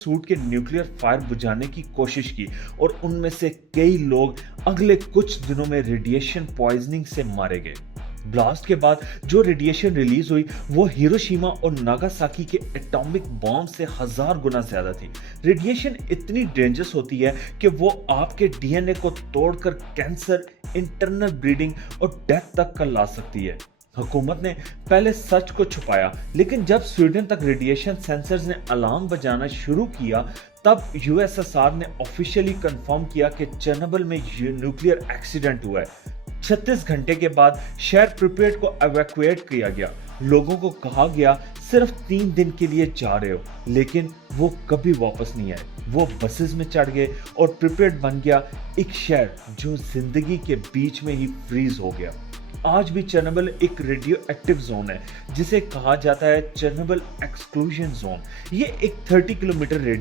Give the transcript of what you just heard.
Suit के nuclear fire बुझाने की कोशिश की और उनमें से कई लोग अगले कुछ दिनों में रेडिएशन पॉइजनिंग से मारे गए। ब्लास्ट के बाद जो रेडिएशन रिलीज हुई वो हिरोशिमा और नागासाकी के एटॉमिक बॉम्ब से 1000 गुना ज्यादा थी। रेडिएशन इतनी डेंजरस होती है कि वो आपके डीएनए को तोड़कर कैंसर, इंटरनल ब्लीडिंग और डेथ तक कर ला सकती है। हुकूमत ने पहले सच को छुपाया, लेकिन जब स्वीडन तक रेडिएशन सेंसर्स ने अलार्म बजाना शुरू किया, तब यूएसएसआर ने ऑफिशियली कंफर्म किया कि चेर्नोबिल में न्यूक्लियर एक्सीडेंट हुआ है। 36 घंटे के बाद शहर प्रिपेयर्ड को एवैक्यूएट किया गया। लोगों को कहा गया सिर्फ 3 दिन के लिए जा रहे हो, लेकिन वो कभी वापस नहीं आए। वो बसेस में चढ़ गए और प्रिपेयर्ड बन गया एक शहर जो जिंदगी के बीच में ही फ्रीज हो गया। आज भी चेर्नोबिल एक रेडियो एक्टिव जोन है जिसे कहा जाता है चेर्नोबिल एक्सक्लूजन जोन। ये एक 30 किलोमीटर रेडियस